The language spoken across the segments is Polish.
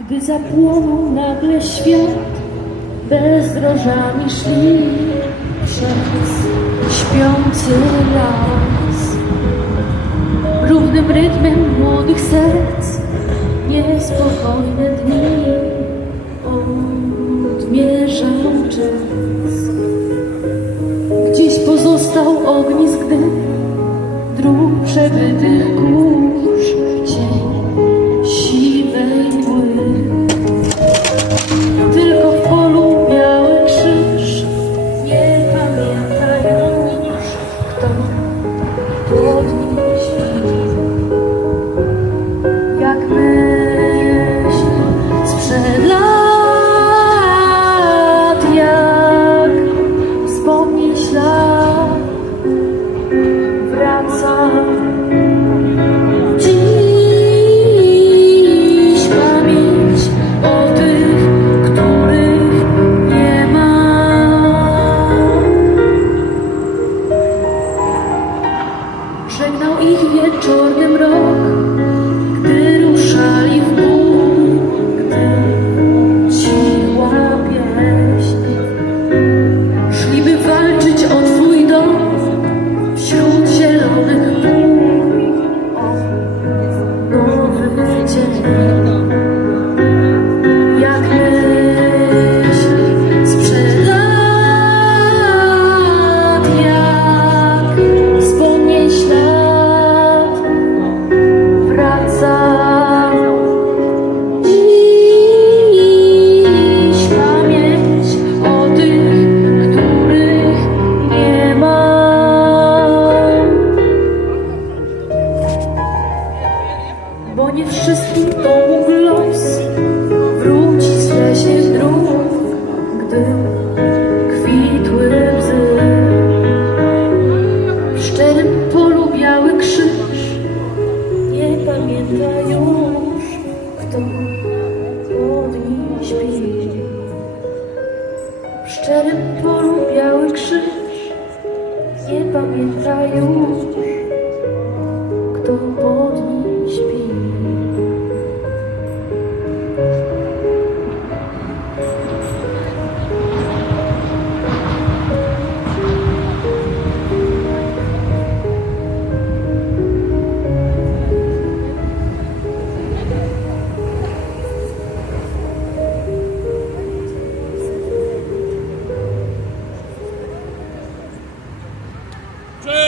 Gdy zapłonął nagle świat, bezdrożami szli przez śpiący las. Równym rytmem młodych serc niespokojne dni odmierzał czas. Gdzieś pozostał ognisk dym, dróg przebytych kto pod Bo nie wszystkim to mógł los wrócić lesie dróg, gdy kwitły łzy. W szczerym polu biały krzyż nie pamięta już, kto pod nim śpi. W szczerym polu biały krzyż nie pamięta już,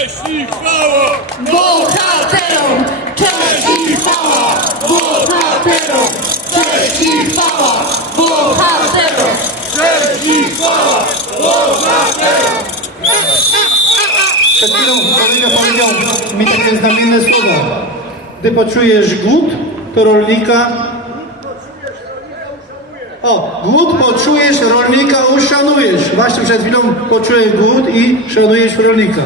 Cześć i chwała! Bohaterom! Cześć i chwała! Bohaterom! Cześć i chwała! Bohaterom! Cześć i chwała! Przed chwilą kolega powiedział mi takie znamienne słowo. Gdy poczujesz głód, to rolnika... O, głód poczujesz, rolnika uszanujesz. Właśnie przed chwilą poczułem głód i szanujesz rolnika.